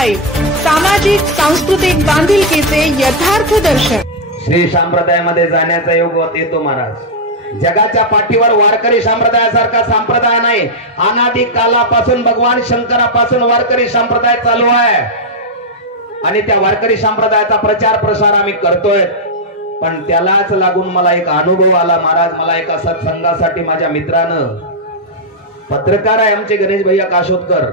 Live सामाजिक सांस्कृतिक बांधिलकीचे यथार्थ दर्शन। श्री संप्रदायामध्ये जाण्याचा योग येतो महाराज। जगाच्या पाठीवर वारकरी संप्रदायासारखा संप्रदाय नाही। अनादी कालापासून भगवान शंकरापासून वारकरी संप्रदाय चालू आहे आणि त्या वारकरी संप्रदायाचा प्रचार प्रसार आम्ही करतोय। पण त्यालाच लागून मला एक अनुभव आला महाराज। मला एका सत्संगासाठी माझ्या मित्रानं, पत्रकार आहे आमचे गणेश भैया काशोदकर,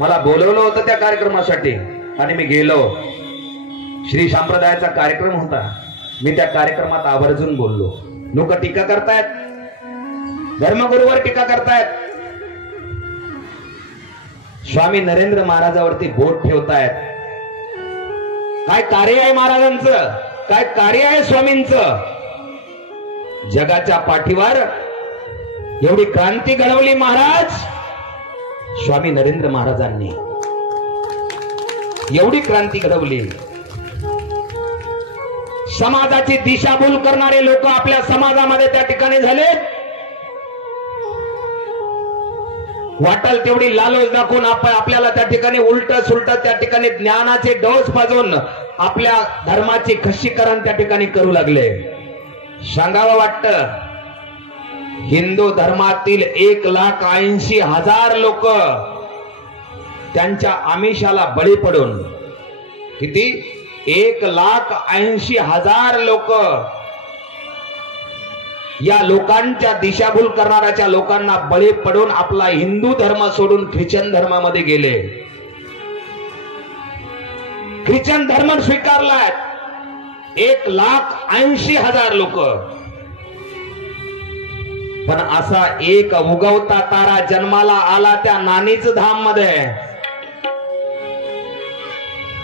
मला बोलवलं होतं त्या कार्यक्रमासाठी आणि मी गेलो। श्री संप्रदायाचा कार्यक्रम होता। मी त्या कार्यक्रमात आवर्जून बोललो। लोक टीका करतायत, धर्मगुरूवर टीका करतायत, स्वामी नरेंद्र महाराजावरती बोट ठेवतायत। काय कार्य आहे महाराजांचं, काय कार्य आहे स्वामींचं। जगाच्या पाठीवर एवढी क्रांती घडवली महाराज स्वामी नरेंद्र महाराजांनी, एवढी क्रांती घडवली। समाजाची दिशाभूल करणारे लोक आपल्या समाजामध्ये त्या ठिकाणी झाले। वाटल तेवढी लालच दाखवून आपल्याला त्या ठिकाणी उलट सुलट त्या ठिकाणी ज्ञानाचे डोस पाजून आपल्या धर्माचे खच्चीकरण त्या ठिकाणी करू लागले। सांगावं वाटतं, हिंदू धर्मातील 1,80,000 लोक त्यांच्या आमिषाला बळी पडून, किती 1,80,000 लोक या लोकांच्या दिशाभूल करणाऱ्या लोकांना बळी पडून आपला हिंदू धर्म सोडून ख्रिश्चन धर्मामध्ये गेले। ख्रिश्चन धर्म स्वीकारलाय 1,80,000 लोक। पण असा एक उगवता तारा जन्माला आला त्या नानीच धाम मध्ये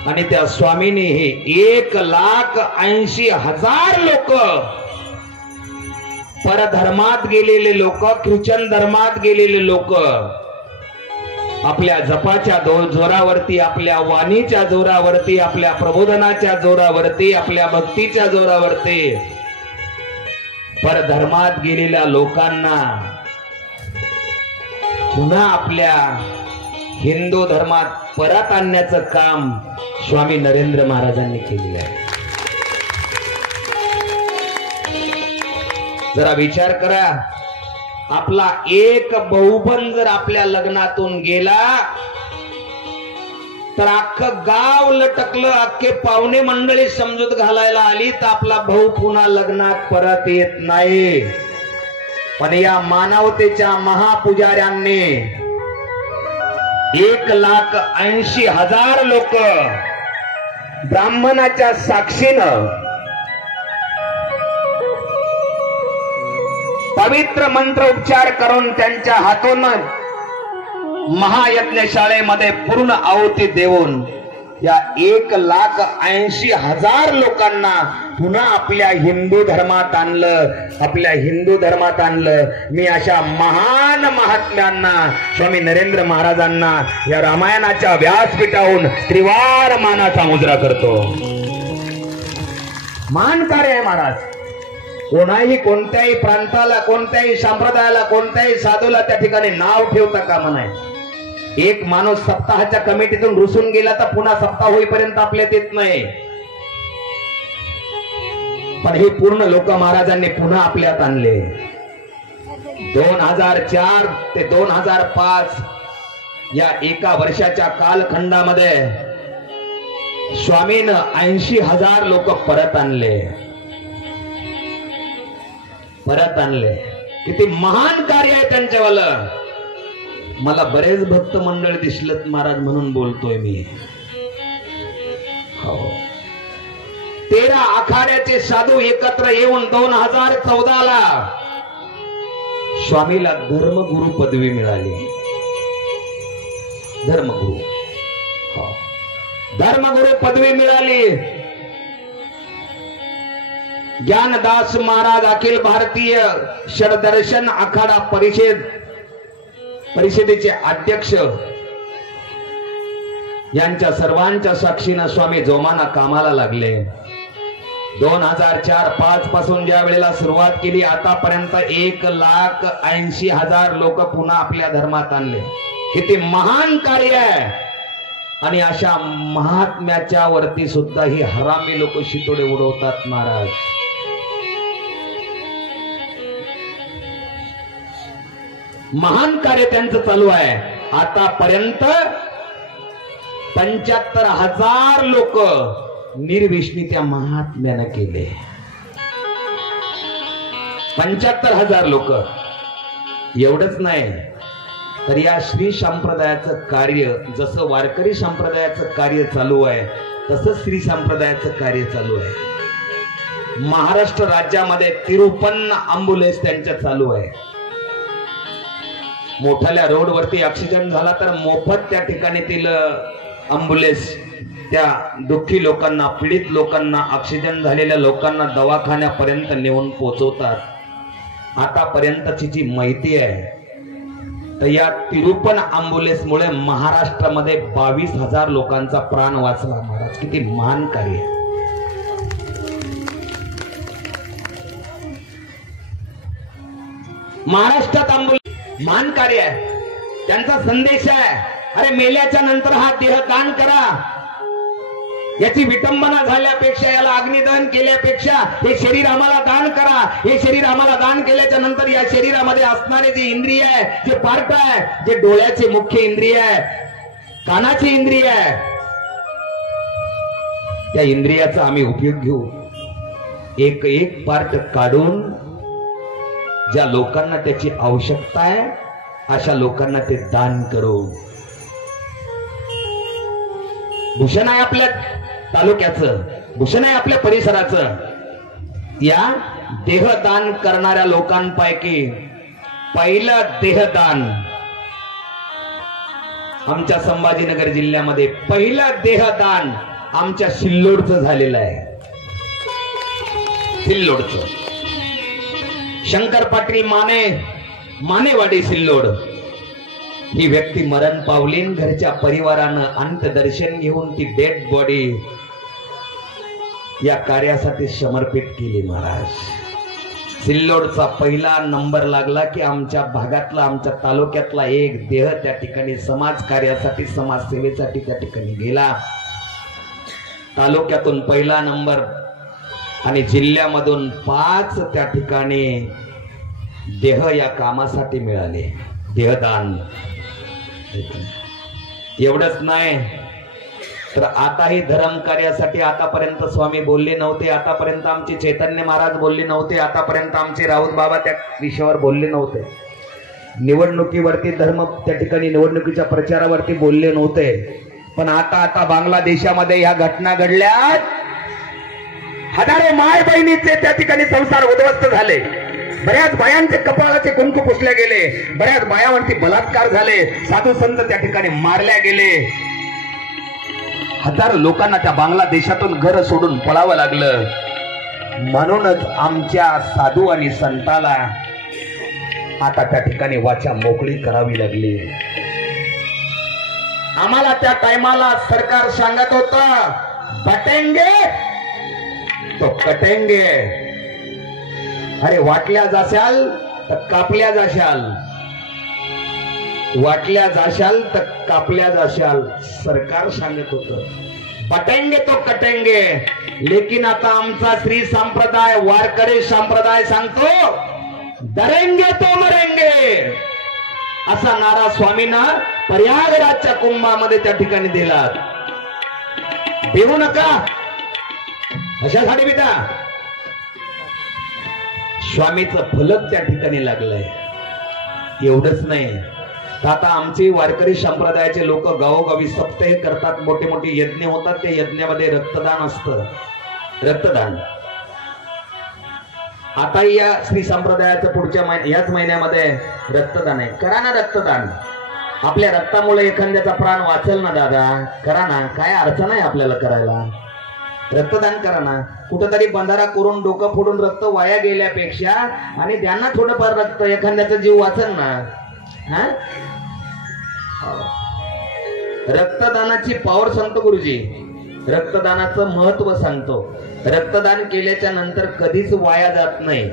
आणि त्या स्वामींनी हे 1,80,000 लोक, परधर्मात गेलेले लोक, ख्रिश्चन धर्मात गेलेले लोक आपल्या जपाच्या जोरावरती, आपल्या वाणीच्या जोरावरती, आपल्या प्रबोधनाच्या जोरावरती, आपल्या भक्तीच्या जोरावरती परधर्मात गेलेल्या लोकांना पुन्हा आपल्या हिंदू धर्मात परत आणण्याचं काम स्वामी नरेंद्र महाराजांनी केलेलं आहे। जरा विचार करा, आपला एक भाऊबंद जर आपल्या लग्नातून गेला तर अख्खं गाव लटकलं, अख्खे पाहुणे मंडळी समजूत घालायला आली तर आपला भाऊ पुन्हा लग्नात परत येत नाही। पण या मानवतेच्या महापुजाऱ्यांनी 1,80,000 लोक ब्राह्मणाच्या साक्षीनं पवित्र मंत्र उपचार करून त्यांच्या हातून महायज्ञशाळेमध्ये पूर्ण आहुती देऊन या 1,80,000 लोकांना पुन्हा आपल्या हिंदू धर्मात आणलं, आपल्या हिंदू धर्मात आणलं। मी अशा महान महात्म्यांना, स्वामी नरेंद्र महाराजांना या रामायणाच्या व्यासपीठाहून त्रिवार मानाचा मुजरा करतो। महान कार्य आहे महाराज। कोणाही कोणत्याही प्रांताला, कोणत्याही संप्रदायाला, कोणत्याही साधूला त्या ठिकाणी नाव ठेवता कामा नये। एक माणूस सप्ताहाच्या कमिटीतून रुसून गेला तर पुन्हा सप्ताह होईपर्यंत आपल्यात येत नाही। पण हे पूर्ण लोक महाराजांनी पुन्हा आपल्यात आणले। 2004 ते 2005 या एका वर्षाच्या कालखंडामध्ये स्वामीनं 80,000 लोक परत आणले, परत आणले। किती महान कार्य आहे त्यांच्यावालं। मला बरेच भक्त मंडळ दिसलत महाराज म्हणून बोलतोय मी। हो, 13 आखाड्याचे साधू एकत्र येऊन 2014 ला स्वामीला धर्मगुरु पदवी मिळाली। धर्मगुरु, हो, धर्मगुरु पदवी मिळाली। ज्ञानदास महाराज अखिल भारतीय षडदर्शन आखाडा परिषदेचे अध्यक्ष यांच्या सर्वांच्या साक्षीनं स्वामी जोमाना कामाला लागले। 2004-05 पासून ज्या वेळेला सुरुवात केली आतापर्यंत 1,80,000 लोक पुन्हा आपल्या धर्मात आणले। किती महान कार्य आहे। आणि अशा महात्म्याच्या वरती सुद्धा ही हरामी लोक शितोडे उडवतात महाराज. महान कार्य त्यांचं चालू आहे. आतापर्यंत 75,000 लोक निर्विष्णी त्या महात्म्यानं केले. 75,000 लोक. एवढंच नाही तर या श्री संप्रदायाचं कार्य जसं वारकरी संप्रदायाचं कार्य चालू आहे तसंच श्री संप्रदायाचं कार्य चालू आहे. महाराष्ट्र राज्यामध्ये 53 अँब्युलन्स त्यांच्या चालू आहे. मोठ्याल्या रोडवरती ऑक्सिजन झाला तर मोफत त्या ठिकाणीतील अँब्युलन्स त्या दुःखी लोकांना, पीडित लोकांना, ऑक्सिजन झालेल्या लोकांना दवाखान्यापर्यंत नेऊन पोहोचवतात. आतापर्यंतची जी माहिती आहे तर या 53 अँब्युलन्समुळे महाराष्ट्रामध्ये 22,000 लोकांचा प्राण वाचला. महाराज किती महान कार्य. महाराष्ट्रात अँब्युलन्स महान कार्य आहे. त्यांचा संदेश आहे, अरे मेल्याच्या नंतर हा देह दान करा. याची विटंबना झाल्यापेक्षा, याला अग्निदहन केल्यापेक्षा हे शरीर आम्हाला दान करा. हे शरीर आम्हाला दान केल्याच्या नंतर या शरीरामध्ये असणारे जे इंद्रिय आहे, जे पार्ट आहे, जे डोळ्याचे मुख्य इंद्रिय आहे, कानाची इंद्रिय आहे, त्या इंद्रियाचा आम्ही उपयोग घेऊ. एक एक पार्ट काढून ज्या लोकांना त्याची आवश्यकता आहे अशा लोकांना ते दान करू. भूषण आहे आपल्या तालुक्याचं, भूषण आहे आपल्या परिसराचं. या देहदान करणाऱ्या लोकांपैकी पहिलं देहदान आमच्या संभाजीनगर जिल्ह्यामध्ये, पहिलं देहदान आमच्या सिल्लोडचं झालेलं आहे. सिल्लोडचं शंकर पाटील माने, मानेवाडी सिल्लोड. ही व्यक्ती मरण पावलीन. घरच्या परिवारानं अंत्यदर्शन घेऊन ती डेड बॉडी या कार्यासाठी समर्पित केली. महाराज सिल्लोडचा पहिला नंबर लागला की आमच्या भागातला, आमच्या तालुक्यातला एक देह त्या ठिकाणी समाज कार्यासाठी, समाजसेवेसाठी त्या ठिकाणी गेला. तालुक्यातून पहिला नंबर आणि जिल्ह्यामधून 5 त्या ठिकाणी देह या कामासाठी मिळाले. देहदान. एवढंच नाही तर आताही धर्म कार्यासाठी आतापर्यंत स्वामी बोलले नव्हते, आतापर्यंत आमचे चैतन्य महाराज बोलले नव्हते, आतापर्यंत आमचे राऊत बाबा त्या विषयावर बोलले नव्हते. निवडणुकीवरती धर्म त्या ठिकाणी निवडणुकीच्या प्रचारावरती बोलले नव्हते. पण आता बांगलादेशामध्ये ह्या घटना घडल्या. हजारो माय बहिणीचे त्या ठिकाणी संसार उद्ध्वस्त झाले. बऱ्याच बायांचे कपाळाचे कुंकू पुसले गेले. बऱ्याच बायावरती बलात्कार झाले. साधू संत त्या ठिकाणी मारल्या गेले. हजारो लोकांना त्या बांगलादेशातून घर सोडून पळावं लागलं. म्हणूनच आमच्या साधू आणि संताला आता त्या ठिकाणी वाचा मोकळी करावी लागली. आम्हाला त्या टायमाला सरकार सांगत होतं, बटेंगे तो कटेंगे. अरे वाटल्या जाशाल तर कापल्या जाशाल, वाटल्या जाशाल तर कापल्या जाशाल. सरकार सांगत होतं बटेंगे तो कटेंगे. लेकिन आता आमचा श्री संप्रदाय, वारकरी संप्रदाय सांगतो डरेंगे तो मरेंगे. असा नारा स्वामींना प्रयागराजच्या कुंभामध्ये त्या ठिकाणी दिला. देऊ नका अशासाठी बिता. स्वामीचं फलक त्या ठिकाणी लागलंय. एवढंच नाही तर आता आमचे वारकरी संप्रदायाचे लोक गावोगावी सप्ताह करतात, मोठे मोठे यज्ञ होतात. त्या यज्ञामध्ये रक्तदान असतं. रक्तदान आता या श्री संप्रदायाचं पुढच्या याच महिन्यामध्ये रक्तदान आहे. करा ना रक्तदान. आपल्या रक्तामुळे एखाद्याचा प्राण वाचेल ना दादा. करा ना, काय अडचण आहे आपल्याला करायला. रक्तदान करा ना. कुठंतरी बंधारा करून डोकं फोडून रक्त वाया गेल्यापेक्षा आणि त्यांना थोडंफार रक्त, एखाद्याचा जीव वाचेल ना. हा रक्तदानाची पॉवर सांगतो गुरुजी. रक्तदानाचं महत्व सांगतो. रक्तदान केल्याच्या नंतर कधीच वाया जात नाही.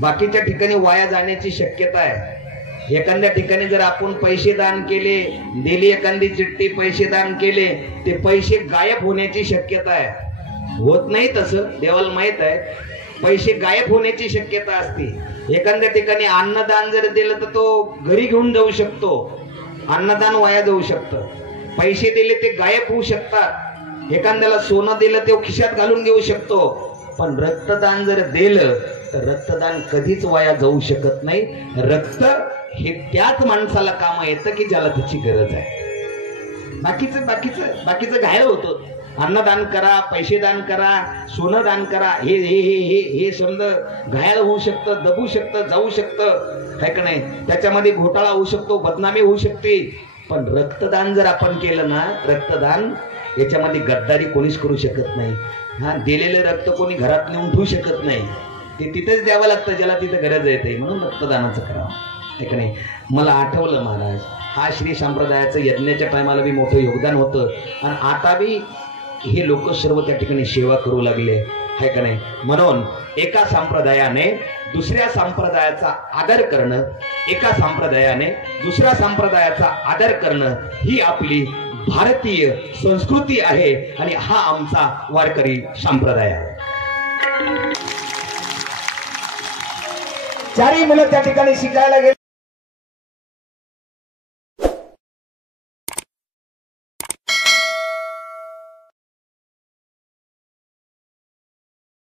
बाकीच्या ठिकाणी वाया जाण्याची शक्यता आहे. एखाद्या ठिकाणी जर आपण पैसे दान केले, दिली एखादी चिठ्ठी, पैसे दान केले, ते पैसे गायब होण्याची शक्यता आहे. होत नाही तसं, देवाला माहित आहे. पैसे गायब होण्याची शक्यता असते. एखाद्या ठिकाणी अन्नदान जर दिलं तर तो घरी घेऊन जाऊ शकतो, अन्नदान वाया जाऊ शकतं. पैसे दिले ते गायब होऊ शकतात. एखाद्याला सोनं दिलं ते खिशात घालून घेऊ शकतो. पण रक्तदान जर दिलं तर रक्तदान कधीच वाया जाऊ शकत नाही. रक्त हे त्याच माणसाला काम येतं की ज्याला त्याची गरज आहे. बाकीचं घायल होतं. अन्नदान करा, पैसे दान करा, सोनं दान करा, हे हे हे हे समजा घायल होऊ शकतं, दबू शकतं, जाऊ शकतं, है का नाही. त्याच्यामध्ये घोटाळा होऊ शकतो, बदनामी होऊ शकते. पण रक्तदान जर आपण केलं ना, रक्तदान याच्यामध्ये गद्दारी कोणीच करू शकत नाही. हा, दिलेलं रक्त कोणी घरात नेऊन ठेवू शकत नाही. ते तिथेच द्यावं लागतं ज्याला तिथं गरज येते. म्हणून रक्तदानाचं करावं, है का नाही. मला आठवलं महाराज, हा श्री संप्रदायाचं यज्ञाच्या टायमाला बी मोठं योगदान होतं. आणि आता बी हे लोक सर्व त्या ठिकाणी सेवा करू लागले, है का नाही. म्हणून एका संप्रदायाने दुसऱ्या संप्रदायाचा आदर करणं, एका संप्रदायाने दुसऱ्या संप्रदायाचा आदर करणं ही आपली भारतीय संस्कृती आहे. आणि हा आमचा वारकरी संप्रदाय आहे. चारही मुलं त्या ठिकाणी शिकायला गेले.